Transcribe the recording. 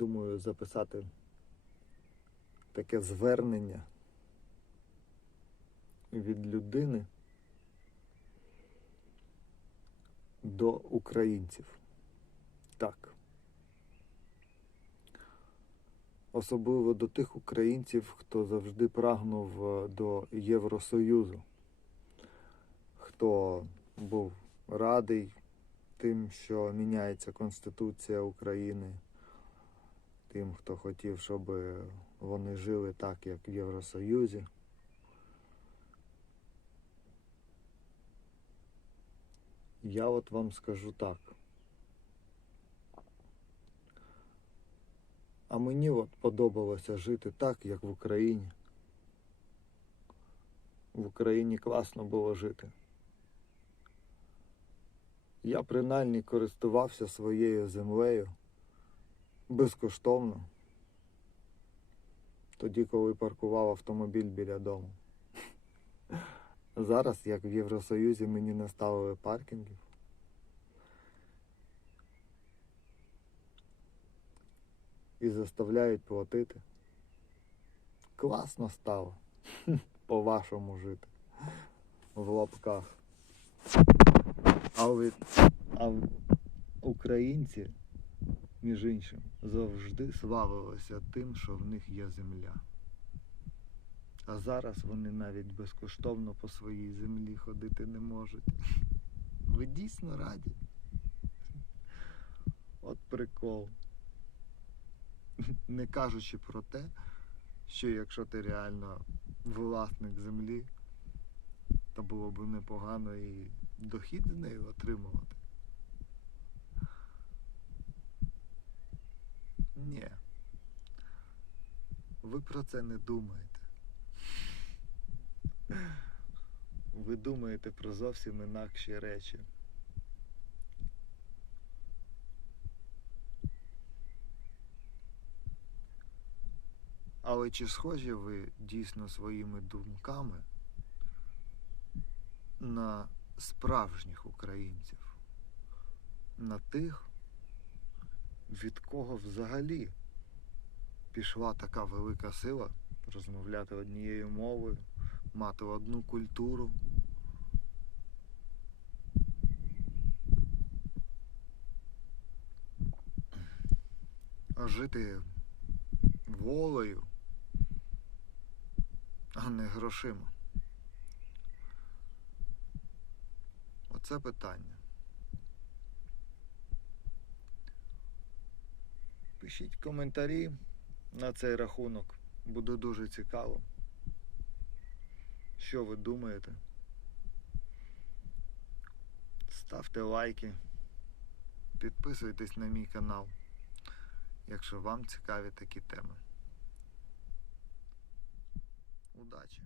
думаю записати таке звернення від людини до українців. Так. Особливо до тих українців, хто завжди прагнув е, до Євросоюзу, хто був радий тим, що міняється Конституція України, тим, хто хотів, щоб вони жили так, як в Євросоюзі. Я от вам скажу так. А мені от подобалося жити так, як в Україні. В Україні класно було жити. Я принаймні користувався своєю землею безкоштовно. Тоді, коли паркував автомобіль біля дому. Зараз, як в Євросоюзі, мені не ставили паркінгів. І заставляють платити. Класно стало. По-вашому жити. В лапках. А в- українці, між іншим, завжди славилися тим, що в них є земля. А зараз вони навіть безкоштовно по своїй землі ходити не можуть. Ви дійсно раді? От прикол. Не кажучи про те, що якщо ти реально власник землі, то було б непогано і дохід з нею отримувати. Ні. Ви про це не думаєте. Ви думаєте про зовсім інакші речі. Але чи схожі ви дійсно своїми думками на справжніх українців? На тих, від кого взагалі пішла така велика сила розмовляти однією мовою, мати одну культуру. А жити волею, а не грошима. Оце питання. Пишіть коментарі на цей рахунок. Буде дуже цікаво. Що ви думаєте? Ставте лайки, підписуйтесь на мій канал, якщо вам цікаві такі теми. Удачі!